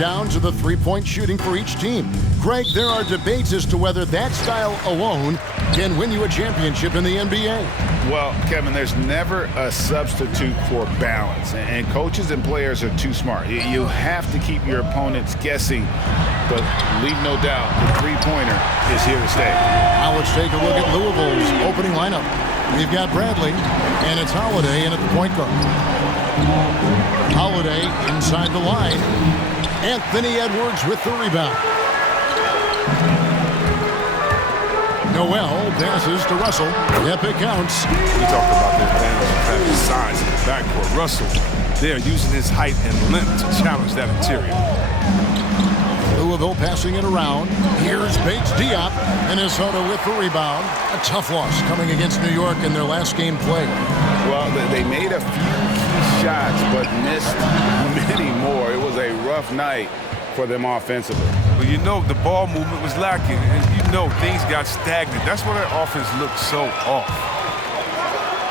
down to the three-point shooting for each team. Greg, there are debates as to whether that style alone can win you a championship in the NBA. Well, Kevin, there's never a substitute for balance, and coaches and players are too smart. You have to keep your opponents guessing, but leave no doubt the three-pointer is here to stay. Now let's take a look at Louisville's opening lineup. We've got Bradley, and it's Holiday in at the point guard. Holiday inside the line. Anthony Edwards with the rebound. Noel passes to Russell. Yep, it counts. We talked about the advantage of having size in the backcourt. Russell, they are using his height and length to challenge that interior. Louisville passing it around. Here's Bates Diop. Minnesota with the rebound. A tough loss coming against New York in their last game played. Well, they made a few key shots, but missed many more. It was a rough night for them offensively. Well, you know, the ball movement was lacking, and you know things got stagnant. That's why their offense looked so off.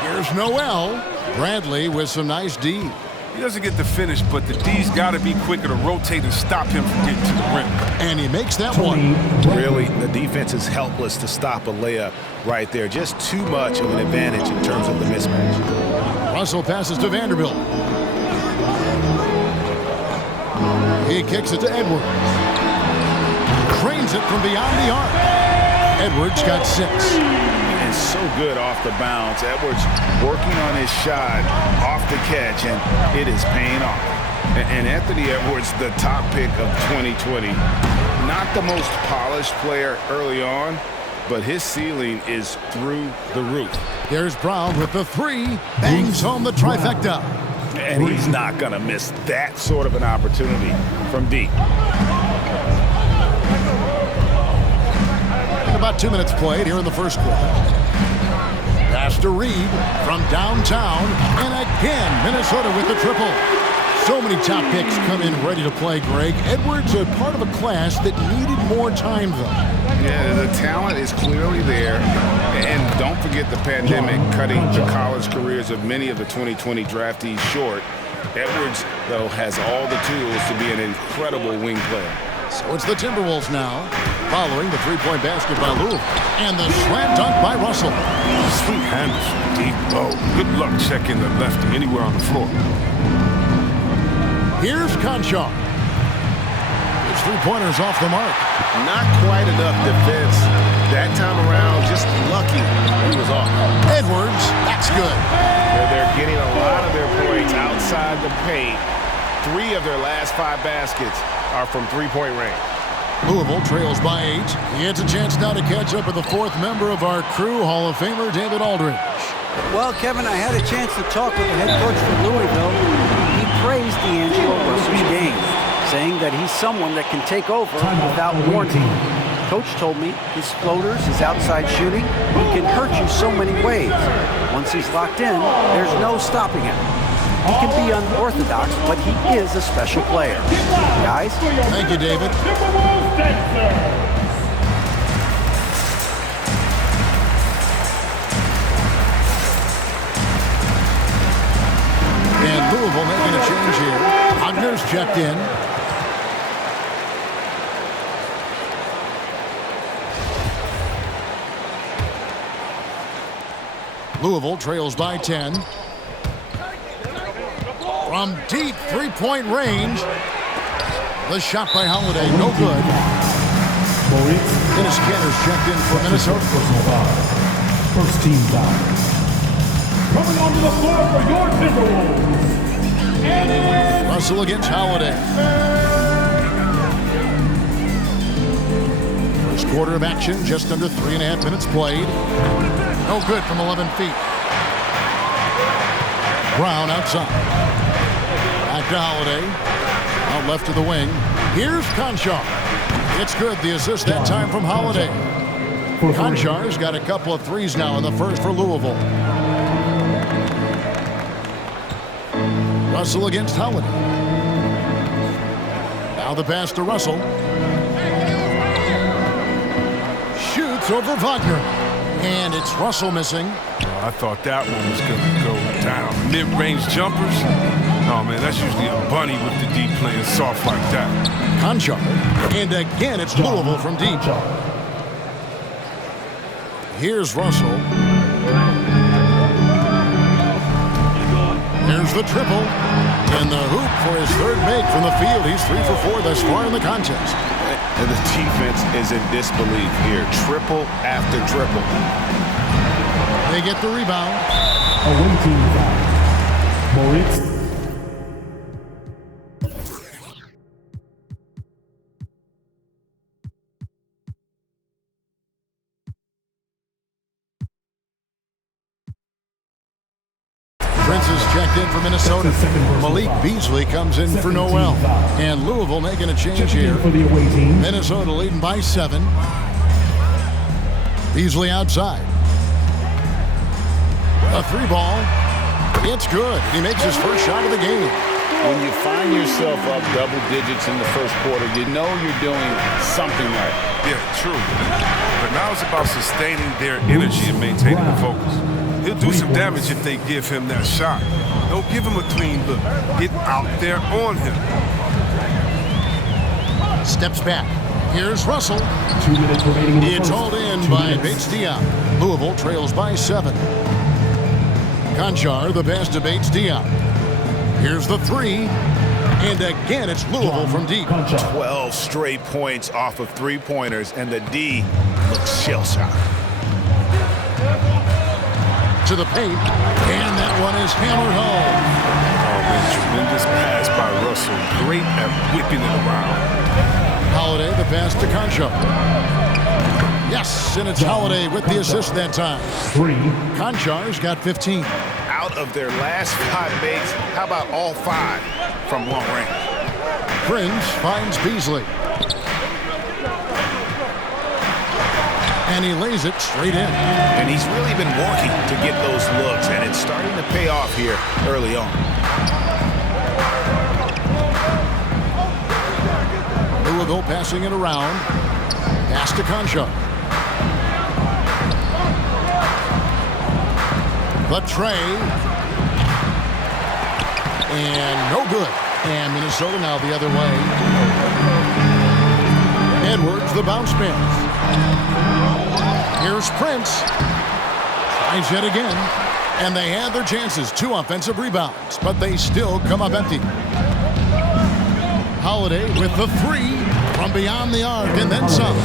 Here's Noel. Bradley with some nice D. He doesn't get the finish, but the D's got to be quicker to rotate and stop him from getting to the rim. And he makes that one. Really, the defense is helpless to stop a layup right there. Just too much of an advantage in terms of the mismatch. Russell passes to Vanderbilt. He kicks it to Edwards. Cranes it from beyond the arc. Edwards got 6. And so good off the bounce. Edwards working on his shot off the catch, and it is paying off. And Anthony Edwards, the top pick of 2020. Not the most polished player early on, but his ceiling is through the roof. There's Brown with the 3. Bangs home the trifecta. And he's not going to miss that sort of an opportunity from deep. About 2 minutes played here in the first quarter. Pass to Reed from downtown. And again, Minnesota with the triple. So many top picks come in ready to play, Greg. Edwards are part of a class that needed more time, though. Yeah, the talent is clearly there. And don't forget the pandemic cutting the college careers of many of the 2020 draftees short. Edwards, though, has all the tools to be an incredible wing player. So it's the Timberwolves now, following the three-point basket by Louisville. And the slam dunk by Russell. Sweet handles from deep low. Good luck checking the lefty anywhere on the floor. Here's Conchar. His three-pointer's off the mark. Not quite enough defense that time around. Just lucky he was off. Edwards, that's good. They're getting a lot of their points outside the paint. 3 of their last 5 baskets are from three-point range. Louisville trails by 8. He gets a chance now to catch up with the 4th member of our crew, Hall of Famer David Aldridge. Well, Kevin, I had a chance to talk with the head coach for Louisville. He praised D'Angelo Russell's game, saying that he's someone that can take over without warning. Coach told me his floaters, his outside shooting, he can hurt you so many ways. Once he's locked in, there's no stopping him. He can be unorthodox, but he is a special player. Guys? Thank you, David. And Louisville making a change here. Wagner's checked in. Louisville trails by 10. From deep three-point range. The shot by Holiday, no good. Dennis Kanter's checked in for Minnesota. First team foul. Coming onto the floor for your Timberwolves. Russell against Holiday. First quarter of action, just under 3.5 minutes played. No good from 11 feet. Brown outside. Back to Holiday. Out left to the wing. Here's Conchar. It's good. The assist that time from Holiday. Conchar's got a couple of threes now in the first for Louisville. Russell against Holiday. Now the pass to Russell. Shoots over Wagner. And it's Russell missing. I thought that one was going to go down. Mid-range jumpers, Oh, man, that's usually a bunny with the D playing soft like that. Conchar. And again, it's Louisville from deep. Here's Russell. There's the triple. And the hoop for his third make from the field. He's 3 for 4 thus far in the contest. And the defense is in disbelief here. Triple after triple. They get the rebound. Away team foul. Moritz. Prince is checked in for Minnesota. Malik Beasley comes in for Noel. And Louisville making a change here. For the away team. Minnesota leading by 7. Beasley outside. A 3-ball. It's good. He makes his first shot of the game. When you find yourself up double digits in the first quarter, you know you're doing something right. Yeah, true. But now it's about sustaining their energy and maintaining the focus. He'll do some damage if they give him that shot. Don't give him a clean look. Get out there on him. Steps back. Here's Russell. 2 minutes remaining in the It's first. hauled in 2 by minutes. Bates-Diop. Louisville trails by 7. Conchar, the pass to Bates-Diop. Here's the 3. And again, it's Louisville from deep. 12 straight points off of three-pointers, and the D looks shell-shocked. To the paint. And that one is hammered home. Oh, man, tremendous pass by Russell. Great at whipping it around. Holiday, the pass to Conchar. Yes, and it's Holiday with the assist that time. 3. Conchar's got 15. Out of their last 5 makes, how about all 5 from long range? Prince finds Beasley. And he lays it straight in. And he's really been working to get those looks, and it's starting to pay off here early on. Louisville passing it around. Pass to Conchar. The tray. And no good. And Minnesota now the other way. Edwards, the bounce pass. Here's Prince. Tries yet again. And they had their chances. 2 offensive rebounds. But they still come up empty. Holiday with the 3 from beyond the arc and then some.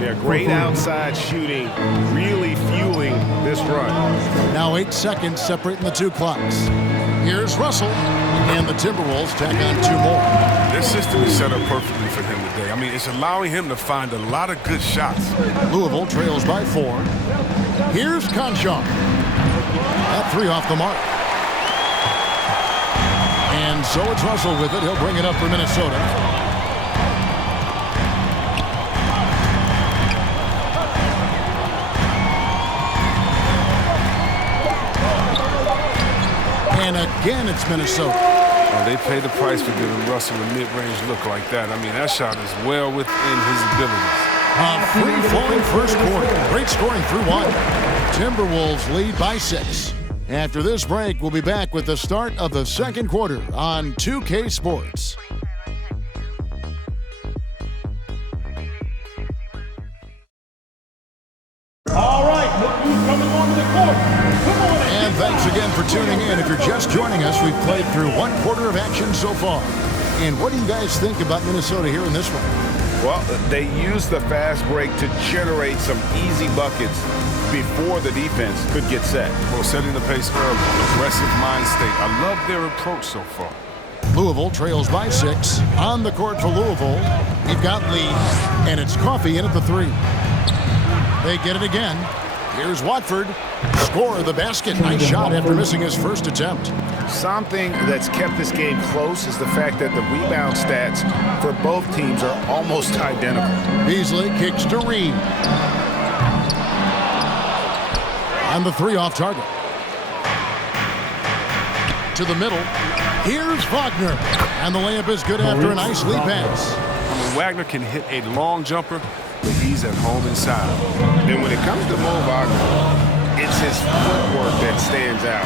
Yeah, great outside shooting, really fueling this run. Now 8 seconds separating the 2 clocks. Here's Russell, and the Timberwolves tack on 2 more. This system is set up perfectly for him today. I mean, it's allowing him to find a lot of good shots. Louisville trails by 4. Here's Conchar. That 3 off the mark. And so it's Russell with it. He'll bring it up for Minnesota. And again, it's Minnesota. They pay the price for giving Russell a mid-range look like that. I mean, that shot is well within his abilities. A free-flowing first quarter. Great scoring through 1. Timberwolves lead by 6. After this break, we'll be back with the start of the second quarter on 2K Sports. All right, look who's coming onto the court. Come on. And thanks again for tuning in. If you're just joining us, we've played through 1 quarter of action so far. And what do you guys think about Minnesota here in this one? Well, they used the fast break to generate some easy buckets before the defense could get set. Well, setting the pace early, aggressive mind state. I love their approach so far. Louisville trails by 6. On the court for Louisville, we've got Lee, and it's Coffey in at the 3. They get it again. Here's Watford. Score the basket. Nice shot after missing his first attempt. Something that's kept this game close is the fact that the rebound stats for both teams are almost identical. Beasley kicks to Reed. On the 3 off target. To the middle. Here's Wagner. And the layup is good after a nice lead pass. I mean, Wagner can hit a long jumper, but he's at home inside. And when it comes to Mo Wagner, it's his footwork that stands out.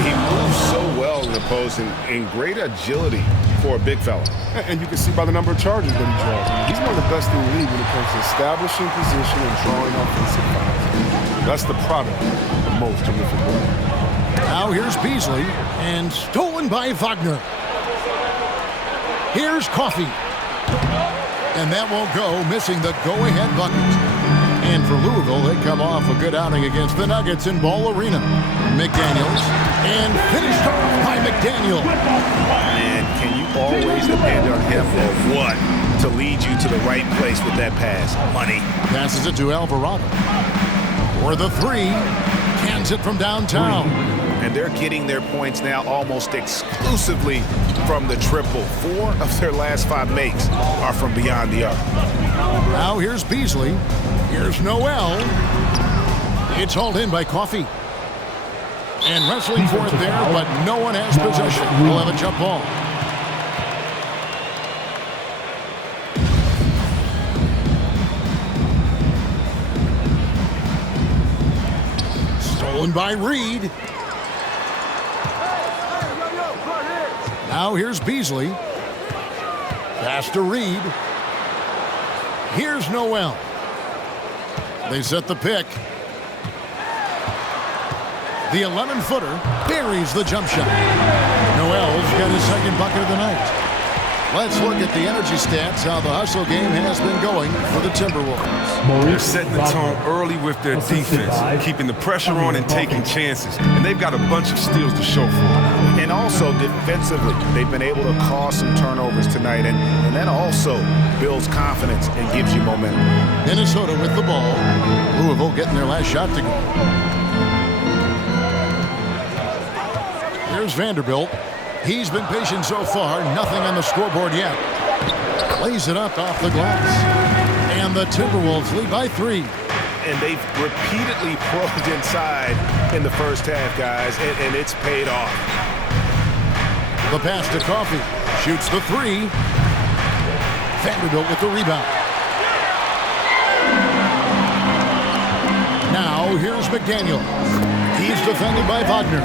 He moves so well the post and great agility for a big fella. And you can see by the number of charges that he draws. I mean, he's one of the best in the league when it comes to establishing position and drawing offensive fouls. That's the product of the most terrific work. Now here's Beasley, and stolen by Wagner. Here's Coffey. And that won't go, missing the go-ahead bucket. And for Louisville, they come off a good outing against the Nuggets in Ball Arena. McDaniels, and finished off by McDaniel. And can you always depend on him or what to lead you to the right place with that pass? Money. Passes it to Alvarado. For the three, cans it from downtown. And they're getting their points now almost exclusively from the triple. 4 of their last 5 makes are from beyond the arc. Now here's Beasley. Here's Noel. It's hauled in by Coffey. And wrestling for it there, but no one has possession. We'll have a jump ball. Stolen by Reed. Now here's Beasley. Pass to Reed. Here's Noel. They set the pick. The 11-footer buries the jump shot. Noel's got his second bucket of the night. Let's look at the energy stats, how the hustle game has been going for the Timberwolves. They're setting the tone early with their defense, keeping the pressure on and taking chances. And they've got a bunch of steals to show for it. And also defensively, they've been able to cause some turnovers tonight. And that also builds confidence and gives you momentum. Minnesota with the ball. Louisville getting their last shot to go. Here's Vanderbilt. He's been patient so far. Nothing on the scoreboard yet. Lays it up off the glass. And the Timberwolves lead by 3. And they've repeatedly probed inside in the first half, guys, and it's paid off. The pass to Coffey. Shoots the 3. Vanderbilt with the rebound. Now here's McDaniel. He's defended by Wagner.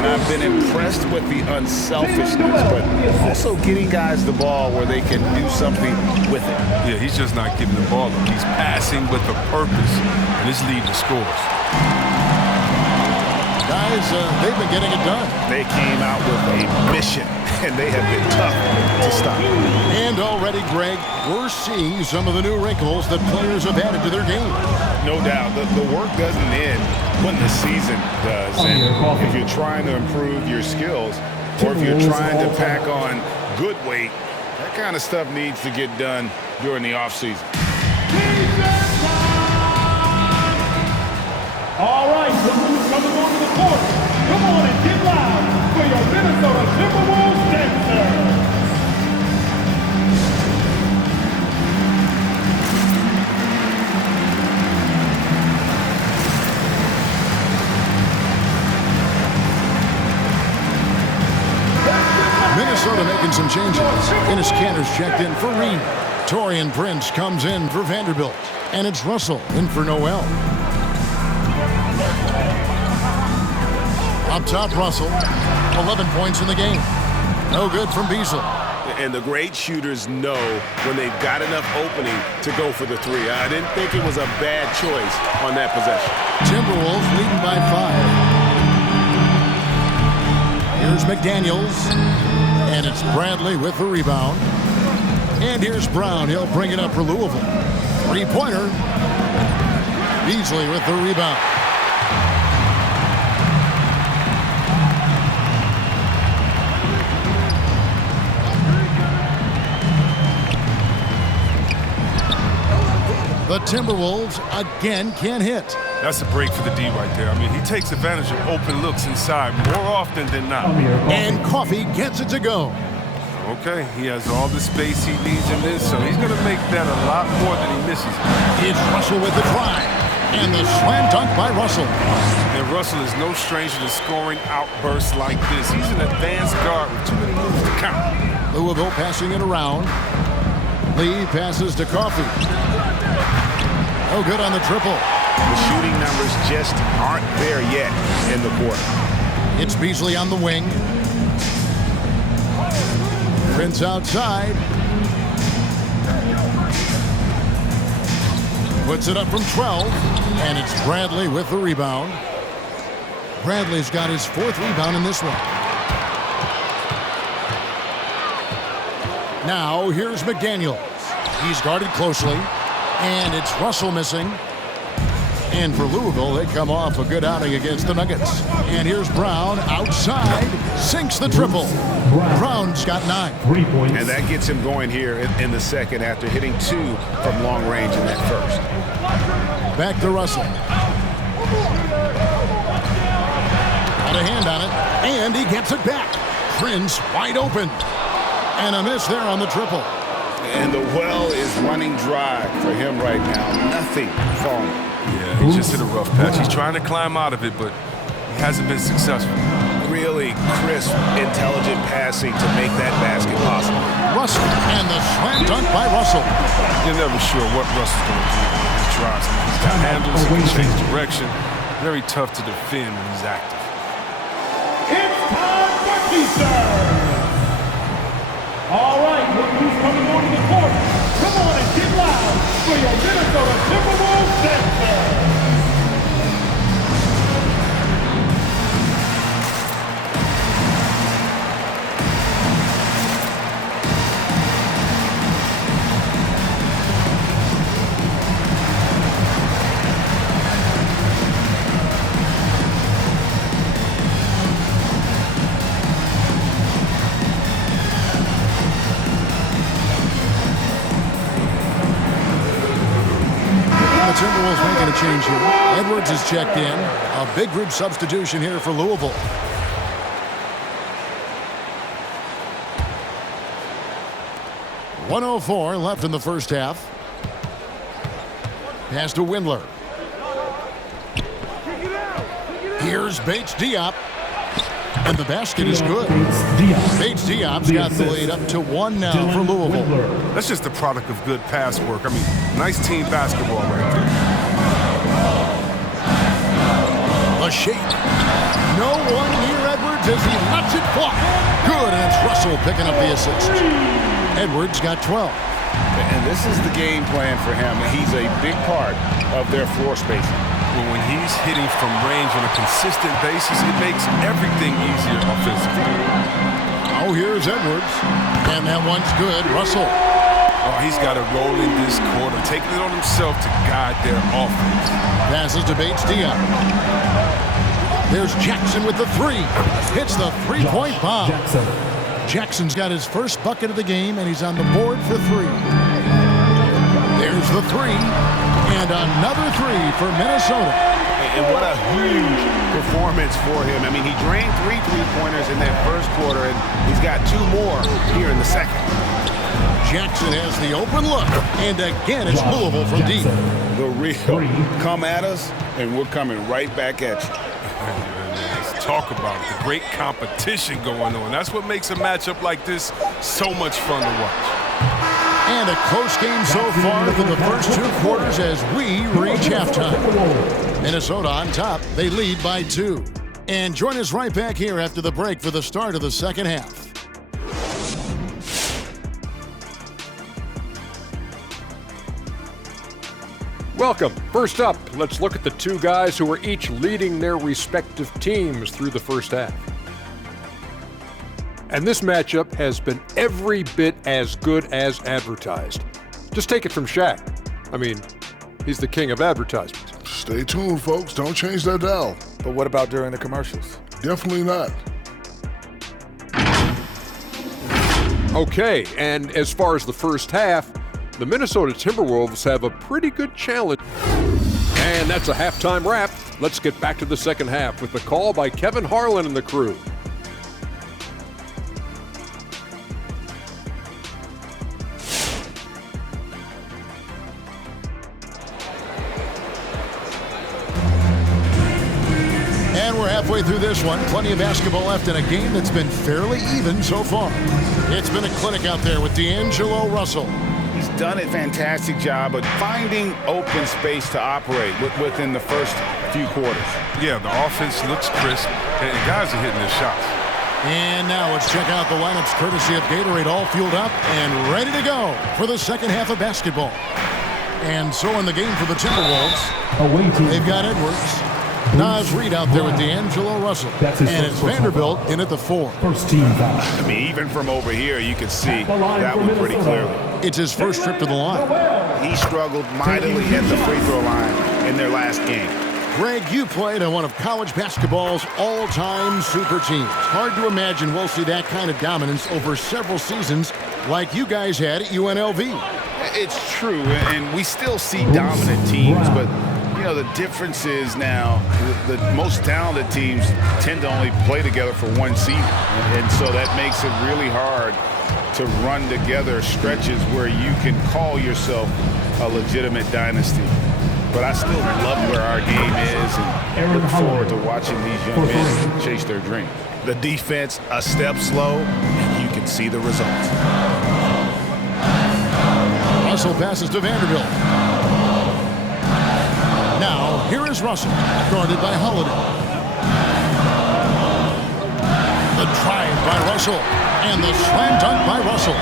And I've been impressed with the unselfishness, but also getting guys the ball where they can do something with it. Yeah, he's just not giving the ball up. He's passing with a purpose, and it's leading to scores. Guys, they've been getting it done. They came out with a mission, and they have been tough to stop. And already, Greg, we're seeing some of the new wrinkles that players have added to their game. No doubt. The work doesn't end when the season does. And if you're trying to improve your skills, or if you're trying to pack on good weight, that kind of stuff needs to get done during the offseason. All right, look who's coming onto the court. Come on and get loud for your Minnesota Timberwolves dancers. Minnesota making some changes. Ennis Cantor's checked in for Reed. Torian Prince comes in for Vanderbilt. And it's Russell in for Noel. Up top, Russell. 11 points in the game. No good from Beasley. And the great shooters know when they've got enough opening to go for the 3. I didn't think it was a bad choice on that possession. Timberwolves leading by 5. Here's McDaniels. And it's Bradley with the rebound. And here's Brown. He'll bring it up for Louisville. 3-pointer. Beasley with the rebound. The Timberwolves again can't hit. That's a break for the D right there. I mean, he takes advantage of open looks inside more often than not. And Coffey gets it to go. Okay, he has all the space he needs in this, so he's going to make that a lot more than he misses. It's Russell with the try. And the slam dunk by Russell. And Russell is no stranger to scoring outbursts like this. He's an advanced guard with too many moves to count. Louisville passing it around. Lee passes to Coffey. No good on the triple. The shooting numbers just aren't there yet in the quarter. It's Beasley on the wing. Prince outside. Puts it up from 12, and it's Bradley with the rebound. Bradley's got his 4th rebound in this one. Now here's McDaniels. He's guarded closely, and it's Russell missing. And for Louisville, they come off a good outing against the Nuggets. And here's Brown outside, sinks the triple. Brown's got 9. 3 points. And that gets him going here in the second after hitting 2 from long range in that first. Back to Russell. Got a hand on it, and he gets it back. Prince wide open. And a miss there on the triple. And the well is running dry for him right now. Nothing falling. Yeah, he just hit a rough patch. He's trying to climb out of it, but he hasn't been successful. Really crisp, intelligent passing to make that basket possible. Russell, and the slam dunk by Russell. You're never sure what Russell's going to do when he drives. I mean, he's got handles, he can change direction. Very tough to defend when he's active. It's time for teasers. All right, look who's coming onto the court. Come on and get loud for your Minnesota Timberwolves dancer. Timberwolves making a change here. Edwards is checked in. A big group substitution here for Louisville. .104 left in the first half. Pass to Windler. Here's Bates Diop. And the basket is good. Bates Diop's got the lead up to 1 now for Louisville. That's just the product of good pass work. I mean, nice team basketball right there. A shake. No one near Edwards as he lets it fly. Good, and it's Russell picking up the assist. Edwards got 12. And this is the game plan for him. He's a big part of their floor spacing. But when he's hitting from range on a consistent basis, it makes everything easier offensively. Oh, here's Edwards. And that one's good. Russell. Oh, he's got to roll in this quarter, taking it on himself to guide their offense. Passes to Bates Diop. There's Jackson with the 3. Hits the three-point bomb. Jackson's got his first bucket of the game, and he's on the board for 3. There's the 3. And another 3 for Minnesota. And what a huge performance for him. I mean, he drained 3 3-pointers in that first quarter, and he's got 2 more here in the second. Jackson has the open look, and again it's Louisville from deep. The real come at us, and we're coming right back at you. Let's talk about it. The great competition going on. That's what makes a matchup like this so much fun to watch. And a close game so far for the first 2 quarters as we reach halftime. Minnesota on top. They lead by 2. And join us right back here after the break for the start of the second half. Welcome. First up, let's look at the 2 guys who are each leading their respective teams through the first half. And this matchup has been every bit as good as advertised. Just take it from Shaq. I mean, he's the king of advertisements. Stay tuned, folks. Don't change that dial. But what about during the commercials? Definitely not. Okay, and as far as the first half, the Minnesota Timberwolves have a pretty good challenge. And that's a halftime wrap. Let's get back to the second half with the call by Kevin Harlan and the crew. And we're halfway through this one. Plenty of basketball left in a game that's been fairly even so far. It's been a clinic out there with D'Angelo Russell. He's done a fantastic job of finding open space to operate within the first few quarters. Yeah, the offense looks crisp, and guys are hitting their shots. And now let's check out the lineups courtesy of Gatorade, all fueled up and ready to go for the second half of basketball. And so in the game for the Timberwolves, they've got Edwards. Naz Reid out there with D'Angelo Russell. And it's Vanderbilt in at the 4. First team foul. I mean, even from over here, you can see that one pretty clearly. It's his first trip to the line. He struggled mightily at the free throw line in their last game. Greg, you played on one of college basketball's all-time super teams. Hard to imagine we'll see that kind of dominance over several seasons like you guys had at UNLV. It's true, and we still see dominant teams, but you know, the difference is now the most talented teams tend to only play together for one season. And so that makes it really hard to run together stretches where you can call yourself a legitimate dynasty. But I still love where our game is and look forward to watching these young men chase their dreams. The defense a step slow, and you can see the results. Russell passes to Vanderbilt. Now, here is Russell, guarded by Holiday. The drive by Russell, and the slam dunk by Russell.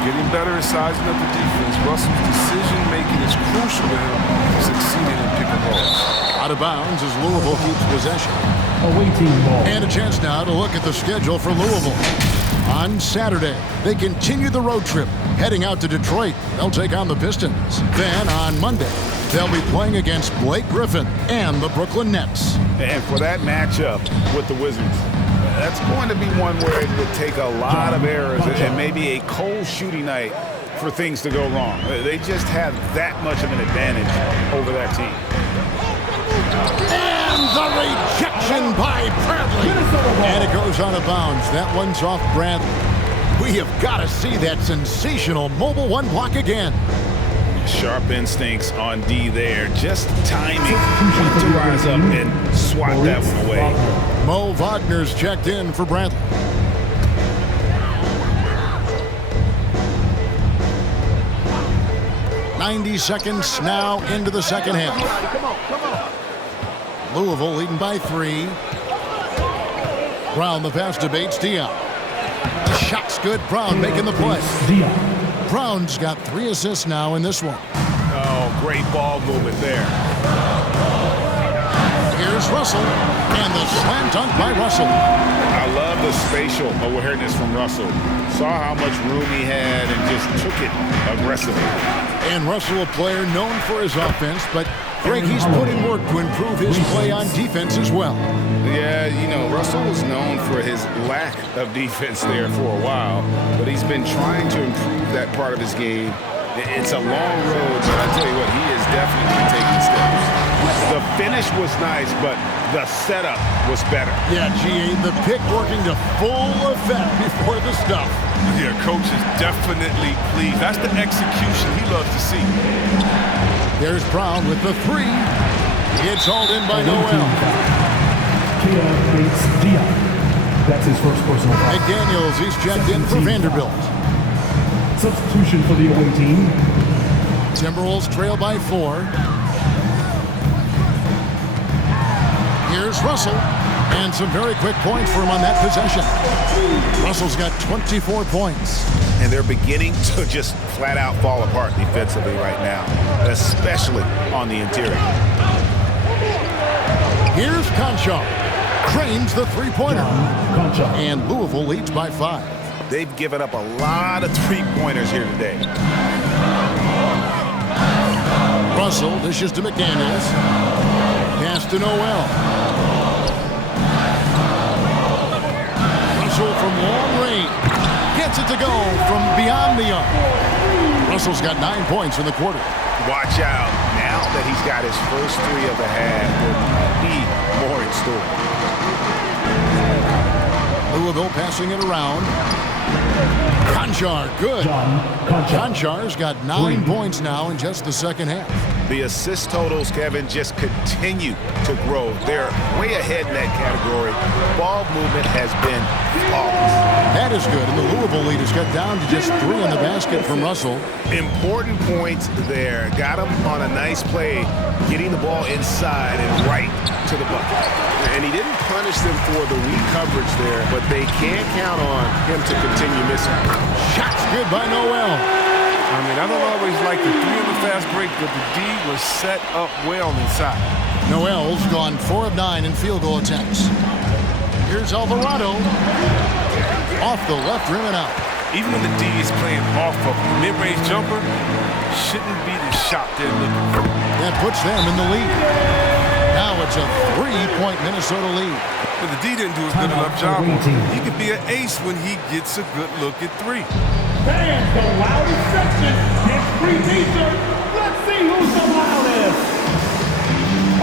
Getting better at sizing up the defense. Russell's decision-making is crucial to him succeeding in pick and rolls. Out of bounds as Louisville keeps possession. Ball. And a chance now to look at the schedule for Louisville. On Saturday, they continue the road trip, heading out to Detroit. They'll take on the Pistons. Then on Monday, they'll be playing against Blake Griffin and the Brooklyn Nets. And for that matchup with the Wizards, that's going to be one where it would take a lot of errors and maybe a cold shooting night for things to go wrong. They just have that much of an advantage over that team. And the rejection by Bradley. And it goes out of bounds. That one's off Bradley. We have got to see that sensational mobile one block again. Sharp instincts on D there. Just timing to rise up and swat that one away. Mo Wagner's checked in for Bradley. "90 seconds now into the second half. Louisville leading by 3. Brown the pass to Bates Diop. The shot's good. Brown making the play. Brown's got 3 assists now in this one. Oh, great ball movement there. Here's Russell, and the slam dunk by Russell. I love the spatial awareness from Russell. Saw how much room he had and just took it aggressively. And Russell, a player known for his offense, but Greg, he's put in work to improve his play on defense as well. Yeah, you know, Russell was known for his lack of defense there for a while, but he's been trying to improve that part of his game. It's a long road, but I tell you what, he is definitely taking steps. The finish was nice, but the setup was better. Yeah, G.A., the pick working to full effect before the stuff. Yeah, coach is definitely pleased. That's the execution he loves to see. There's Brown with the 3. It's hauled in by Noel. That's his first personal foul. McDaniels, he's checked in for Vanderbilt. Substitution for the away team. Timberwolves trail by 4. Here's Russell, and some very quick points for him on that possession. Russell's got 24 points. And they're beginning to just flat out fall apart defensively right now, especially on the interior. Here's Conchar. Cranes the 3-pointer. And Louisville leads by 5. They've given up a lot of 3-pointers here today. Russell dishes to McDaniels. Pass to Noel. Russell from long range. Gets it to go from beyond the arc. Russell's got 9 points in the quarter. Watch out. Now that he's got his first 3 of the half, there'll be more in store. Louisville passing it around. Conchar, good. Conchar's got 9 points now in just the second half. The assist totals, Kevin, just continue to grow. They're way ahead in that category. Ball movement has been flawless. That is good, and the Louisville lead has got down to just 3 in the basket from Russell. Important points there. Got him on a nice play, getting the ball inside and right to the bucket. And he didn't punish them for the weak coverage there, but they can't count on him to continue missing. Shots good by Noel. I mean, I don't always like the 3 on the fast break, but the D was set up well inside. Noel's gone 4 of 9 in field goal attempts. Here's Alvarado. Off the left rim and out. Even when the D is playing off of a mid-range jumper, shouldn't be the shot they're looking for. That puts them in the lead. Now it's a 3-point Minnesota lead. But the D didn't do a good enough job. He could be an ace when he gets a good look at 3. Fans, the loudest section gets free t-shirts. Let's see who's the loudest.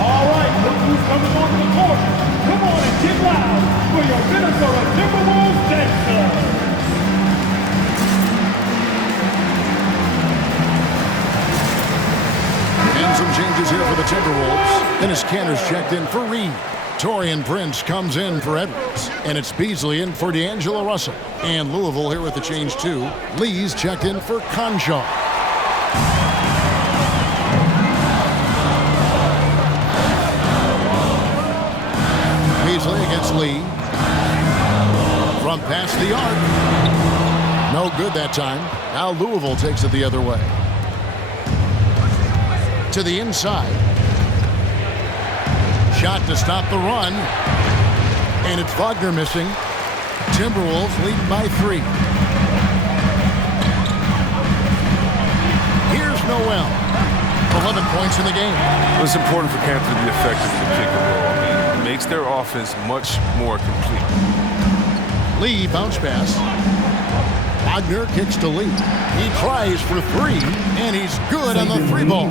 All right, look who's coming onto the court. Come on and get loud for your Minnesota Timberwolves dancers. And some changes here for the Timberwolves. Dennis Cantor's checked in for Reed. Taurean Prince comes in for Edwards. And it's Beasley in for D'Angelo Russell. And Louisville here with the change too. Lee's checked in for Conchar. Beasley against Lee. From past the arc. No good that time. Now Louisville takes it the other way. To the inside. Shot to stop the run. And it's Wagner missing. Timberwolves leading by 3. Here's Noel. 11 points in the game. It's important for Cantor to be effective in the pick and roll. I mean, it makes their offense much more complete. Lee bounce pass. Wagner kicks to Lee. He tries for 3, and he's good on the 3 ball.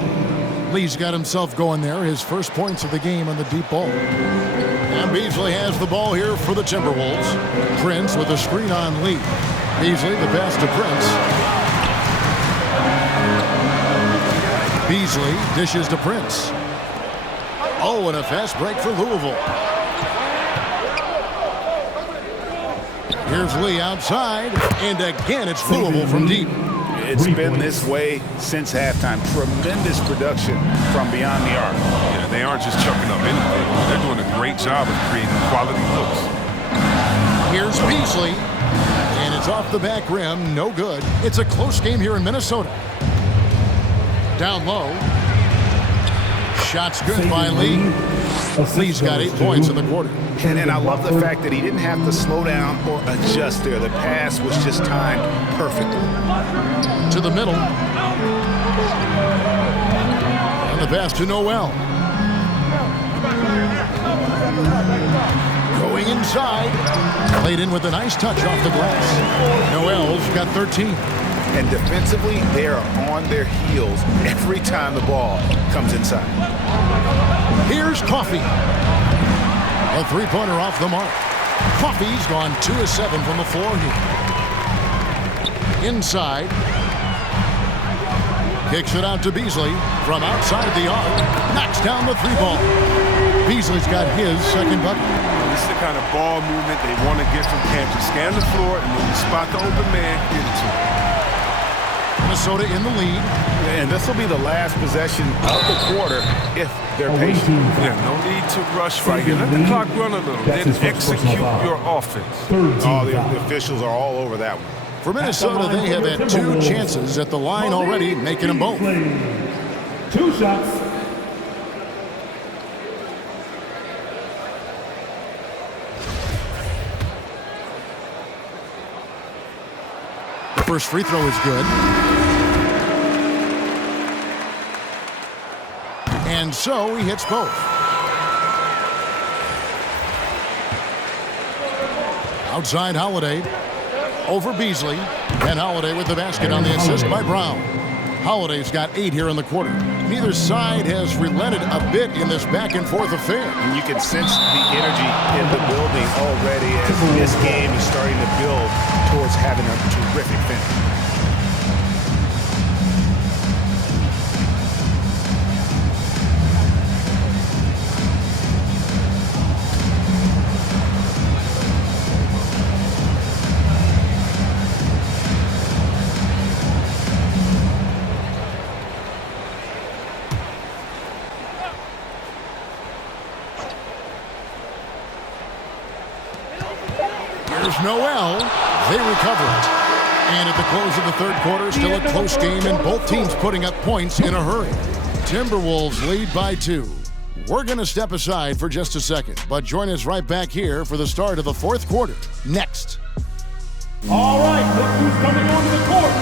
Lee's got himself going there. His first points of the game on the deep ball. And Beasley has the ball here for the Timberwolves. Prince with a screen on Lee. Beasley the pass to Prince. Beasley dishes to Prince. Oh, and a fast break for Louisville. Here's Lee outside, and again it's Louisville from deep. It's been this way since halftime. Tremendous production from beyond the arc. Yeah, they aren't just chucking up anything. They're doing a great job of creating quality looks. Here's Beasley, and it's off the back rim, no good. It's a close game here in Minnesota. Down low. Shots good by Lee. Lee's got 8 points in the quarter. And I love the fact that he didn't have to slow down or adjust there. The pass was just timed perfectly. To the middle. And the pass to Noel. Going inside. Played in with a nice touch off the glass. Noel's got 13. And defensively, they are on their heels every time the ball comes inside. Here's Coffey. A 3-pointer off the mark. Coffey's gone 2 of 7 from the floor here. Inside. Kicks it out to Beasley from outside the arc. Knocks down the 3 ball. Beasley's got his second bucket. This is the kind of ball movement they want to get from Cantor. Scan the floor, and when you spot the open man, get it to him. Minnesota in the lead. And this will be the last possession of the quarter if they're patient. Yeah, no need to rush right here. Let the clock run a little, then execute your offense. Oh, the officials are all over that one. For Minnesota, they have had 2 chances at the line already, making them both. 2 shots. The first free throw is good. And so he hits both. Outside Holiday. Over Beasley. And Holiday with the basket on the assist by Brown. Holiday's got 8 here in the quarter. Neither side has relented a bit in this back-and-forth affair. And you can sense the energy in the building already as this game is starting to build towards having a terrific finish. There's Noel. They recover it. And at the close of the third quarter, still a close game, and both teams putting up points in a hurry. Timberwolves lead by 2. We're going to step aside for just a second, but join us right back here for the start of the fourth quarter. Next. All right, look who's coming onto the court.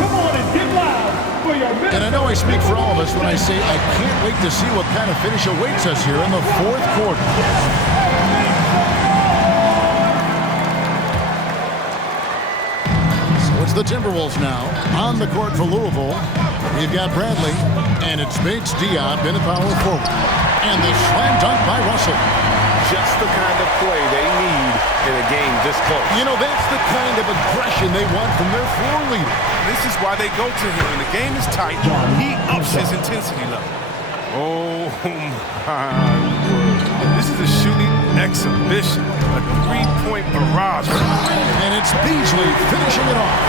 Come on and get loud for your Minnesota. And I know I speak for all of us when I say I can't wait to see what kind of finish awaits us here in the fourth quarter. It's the Timberwolves now on the court for Louisville. We've got Bradley, and it's Bates Diop in a power forward. And the slam dunk by Russell. Just the kind of play they need in a game this close. You know, that's the kind of aggression they want from their floor leader. This is why they go to him. When the game is tight, he ups his intensity level. Oh, my word. This is a shooting exhibition, a three-point barrage. And it's Beasley finishing it off.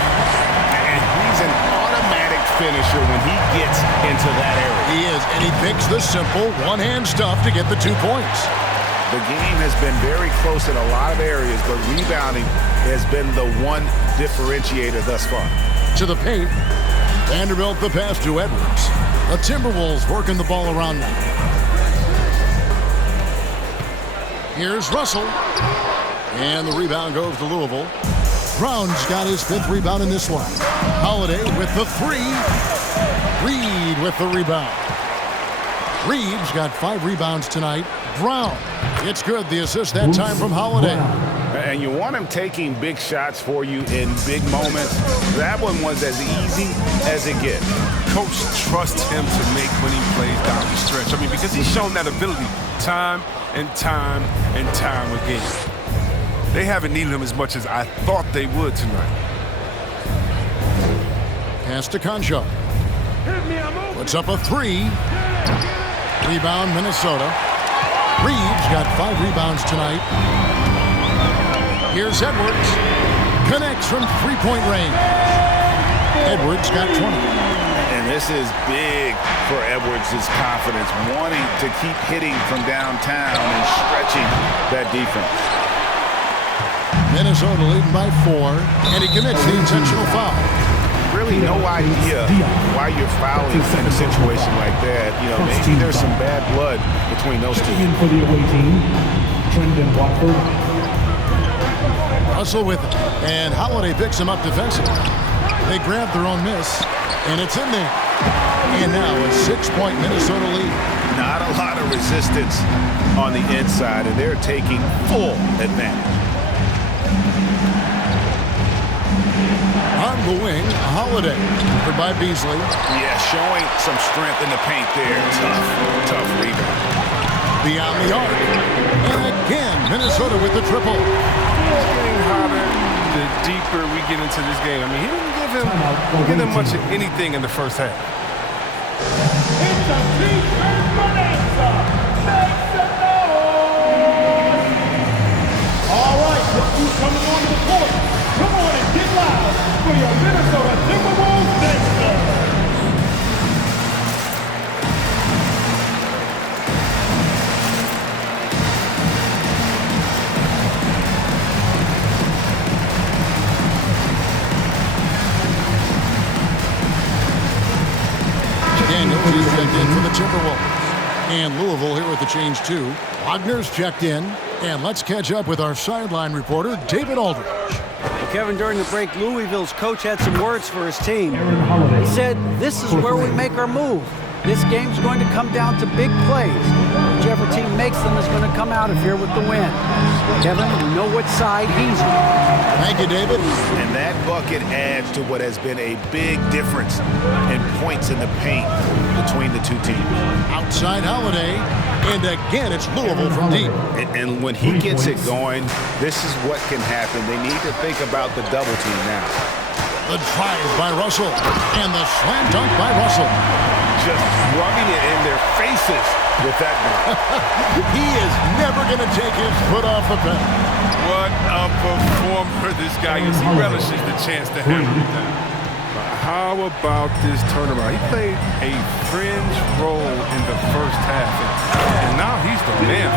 And he's an automatic finisher when he gets into that area. He is, and he picks the simple one-hand stuff to get the 2 points. The game has been very close in a lot of areas, but rebounding has been the one differentiator thus far. To the paint, Vanderbilt the pass to Edwards. The Timberwolves working the ball around now. Here's Russell. And the rebound goes to Louisville. Brown's got his 5th rebound in this one. Holiday with the 3. Reed with the rebound. Reed's got 5 rebounds tonight. Brown, it's good. The assist that time from Holiday. And you want him taking big shots for you in big moments. That one was as easy as it gets. Coach trusts him to make when he plays down the stretch. I mean, because he's shown that ability time and time and time again. They haven't needed him as much as I thought they would tonight. Pass to Concho. Puts up a 3. Rebound, Minnesota. Reed's got 5 rebounds tonight. Here's Edwards. Connects from 3-point range. Edwards got 20. And this is big for Edwards' confidence, wanting to keep hitting from downtown and stretching that defense. Minnesota leading by 4, and he commits the intentional foul. Really no idea why you're fouling in a situation like that. You know, maybe there's some bad blood between those two. In for the away team, Trendon Watford. Russell with it, and Holiday picks him up defensively. They grab their own miss, and it's in there. And now a 6-point Minnesota lead. Not a lot of resistance on the inside, and they're taking full advantage. On the wing, Holiday, covered by Beasley. Yeah, showing some strength in the paint there. Tough rebound. Beyond the arc. And again, Minnesota with the triple. It's getting hotter the deeper we get into this game. I mean, he didn't give him much of anything in the first half. It's a defense bonanza. Make some noise. All right, look who's coming onto the court. Come on and get loud for your Minnesota Timberwolves Gangsters. Daniels is checked in for the Timberwolves. And Louisville here with the change too. Wagner's checked in. And let's catch up with our sideline reporter, David Aldridge. Kevin, during the break, Louisville's coach had some words for his team. He said, "This is where we make our move. This game's going to come down to big plays. Whichever whichever team makes them is going to come out of here with the win. Kevin, we know what side he's on. Thank you, David. And that bucket adds to what has been a big difference in points in the paint between the two teams. Outside Holiday, and again it's Louisville from deep. And when he gets it going, this is what can happen. They need to think about the double team now. The drive by Russell, and the slam dunk by Russell. Just rubbing it in their faces with that dunk. He is never going to take his foot off the pedal. What a performer this guy is. He relishes the chance to hammer it down. But how about this turnaround? He played a fringe role in the first half, and now he's the man.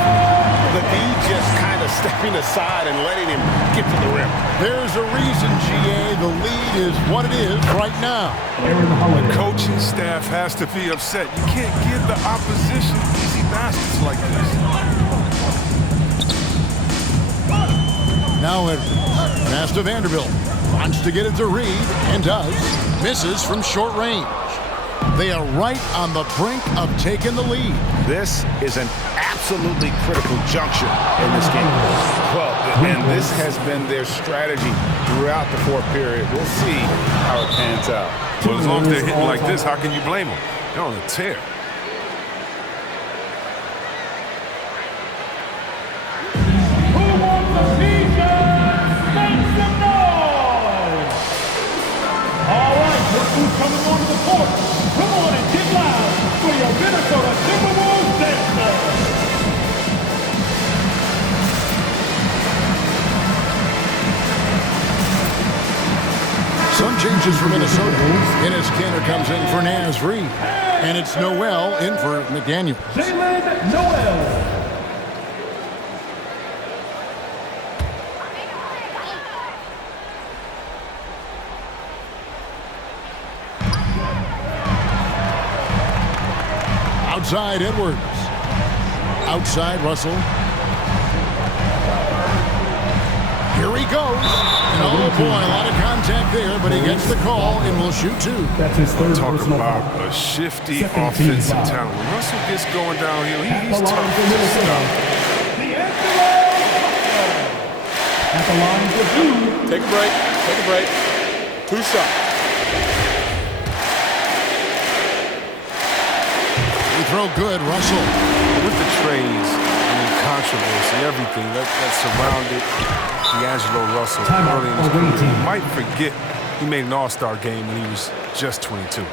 The D just kind of stepping aside and letting him get to the rim. There's a reason, GA, the lead is what it is right now. The coaching staff has to be upset. You can't give the opposition easy baskets like this. Now Edwards, pass to Vanderbilt. Wants to get it to Reed, and does. Misses from short range. They are right on the brink of taking the lead. This is an absolutely critical juncture in this game. Well, and this has been their strategy throughout the fourth period. We'll see how it pans out. Well, as long as they're hitting like this, how can you blame them? They're on a tear. Who wants a t-shirt? Make some noise! All right, look who's coming onto the court. Come on and get loud for your Minnesota Timberwolves dancer. Some changes for Minnesota. Enes Kanter comes in for Naz Reid. And it's Noel in for McDaniel. Jalen Noel. Outside Edwards. Outside Russell. Here he goes. And oh boy, a lot of contact there, but he gets the call and will shoot two. That's his third Talk personal about foul. a shifty Second offensive team foul. talent. When Russell gets going downhill, he's At the tough line for to Minnesota. stop. At the line for two. Take a break. Take a break. 2 shots. He throw good, Russell. With the trades, controversy, everything that surrounded D'Angelo Russell early in his career, you might forget he made an all-star game when he was just 22.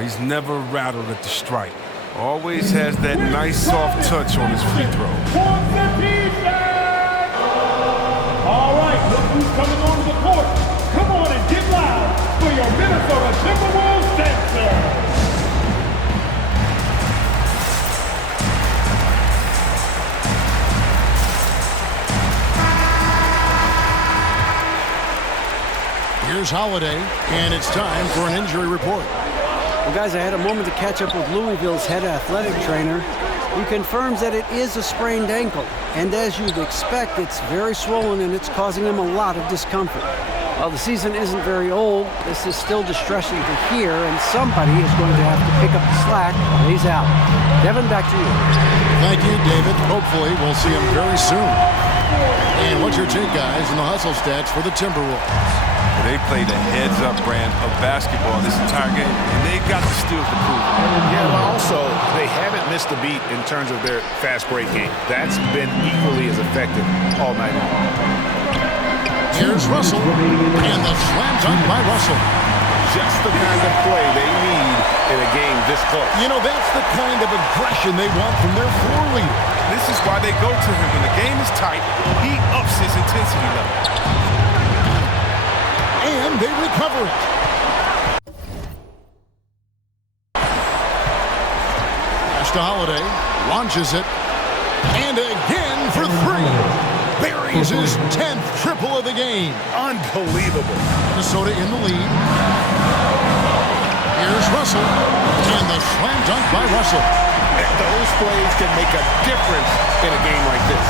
He's never rattled at the stripe. Always has that nice soft touch on his free throw. Wants a t-shirt? All right, look who's coming onto the court. Come on and get loud for your Minnesota Timberwolves dancer. Here's Holiday, and it's time for an injury report. Well, guys, I had a moment to catch up with Louisville's head athletic trainer, who confirms that it is a sprained ankle. And as you'd expect, it's very swollen and it's causing him a lot of discomfort. While the season isn't very old, this is still distressing to hear, and somebody is going to have to pick up the slack while he's out. Devin, back to you. Thank you, David. Hopefully, we'll see him very soon. And what's your take, guys, in the hustle stats for the Timberwolves? They played a heads-up brand of basketball this entire game, and they've got the steals to prove it. Yeah, well, also, they haven't missed a beat in terms of their fast break game. That's been equally as effective all night long. Here's Russell, and the slam dunk by Russell. Just the kind of play they need in a game this close. You know, that's the kind of aggression they want from their floor leader. This is why they go to him. When the game is tight, he ups his intensity level. And they recover it. Pass to Holiday, launches it, and again for three. Buries his 10th triple of the game. Unbelievable. Minnesota in the lead. Here's Russell, and the slam dunk by Russell. Those plays can make a difference in a game like this.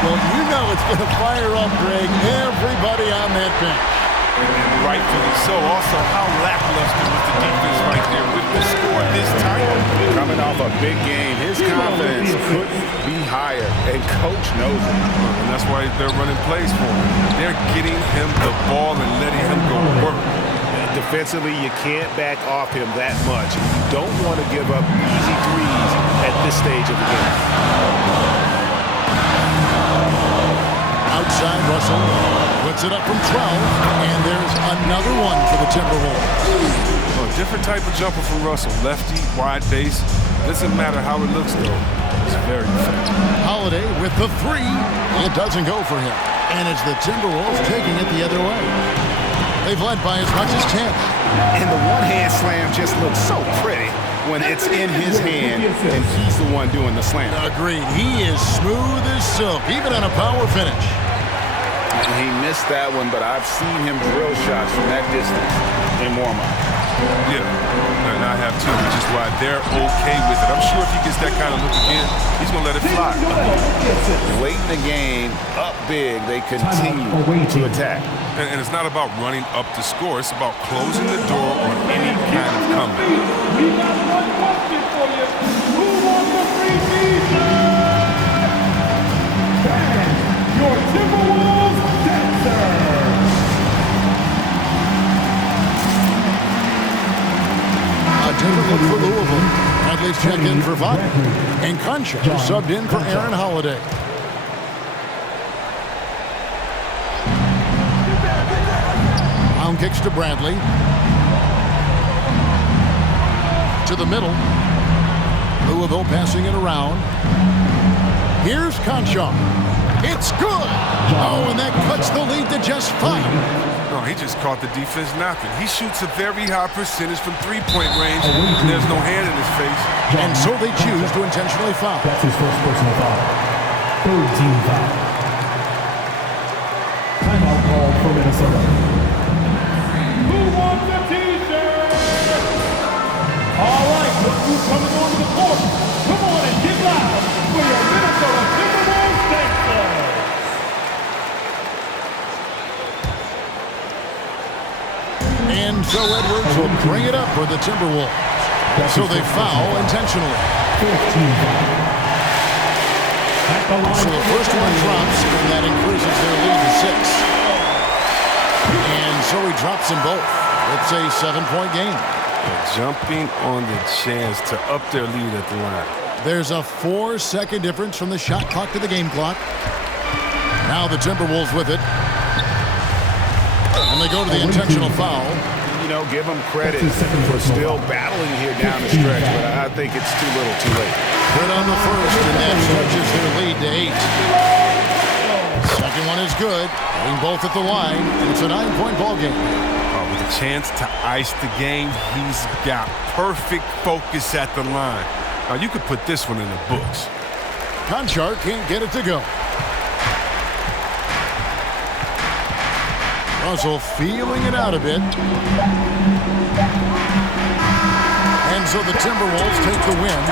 Well, you know it's going to fire up, Greg, everybody on that bench. And rightfully so. Also, how lackluster was the defense right there with the score this tight? Coming off a big game. His confidence couldn't be higher, and Coach knows it. And that's why they're running plays for him. They're getting him the ball and letting him go work. Defensively, you can't back off him that much. You don't want to give up easy threes at this stage of the game. Outside, Russell puts it up from 12, and there's another one for the Timberwolves. A different type of jumper from Russell. Lefty, wide base. Doesn't matter how it looks, though. It's very effective. Holiday with the three. It doesn't go for him. And it's the Timberwolves taking it the other way. They've led by as much as 10. And the one-hand slam just looks so pretty when it's in his hand and he's the one doing the slam. Agreed. He is smooth as silk, even on a power finish. He missed that one, but I've seen him drill shots from that distance in warm-up. Yeah, and I have too, which is why they're okay with it. I'm sure if he gets that kind of look again, he's going to let it fly. Late in the game, up big, they continue to attack. And it's not about running up to score. It's about closing the door on any kind of comeback. We got one question for you. Who won the free season? And your Timberwolves dancer. Take a look for Louisville. Bradley's checked in for Vaughn. And Concha subbed in for Aaron Holiday. Pound kicks to Bradley. To the middle. Louisville passing it around. Here's Concha. It's good. Oh, and that cuts the lead to just 5. No, he just caught the defense napping. He shoots a very high percentage from three-point range, and there's no hand in his face. And so they choose to intentionally foul. That's his first personal foul. Third team foul. Timeout called for Minnesota. Who wants a t-shirt? All right, look who's coming on the court. Come on and get loud for your Minnesota Timberwolves dancers. And so Edwards will bring it up for the Timberwolves. So they foul intentionally. So the first one drops, and that increases their lead to 6. And so he drops them both. It's a 7-point game. Jumping on the chance to up their lead at the line. There's a 4-second difference from the shot clock to the game clock. Now the Timberwolves with it. And they go to the intentional foul. You know, give them credit for still battling here down the stretch, but I think it's too little too late. Good on the first, and that stretches their lead to 8. Second one is good. Getting both at the line, and it's a 9-point ball game. With a chance to ice the game, he's got perfect focus at the line. Now, you could put this one in the books. Conchar can't get it to go. Russell feeling it out a bit. And so the Timberwolves take the win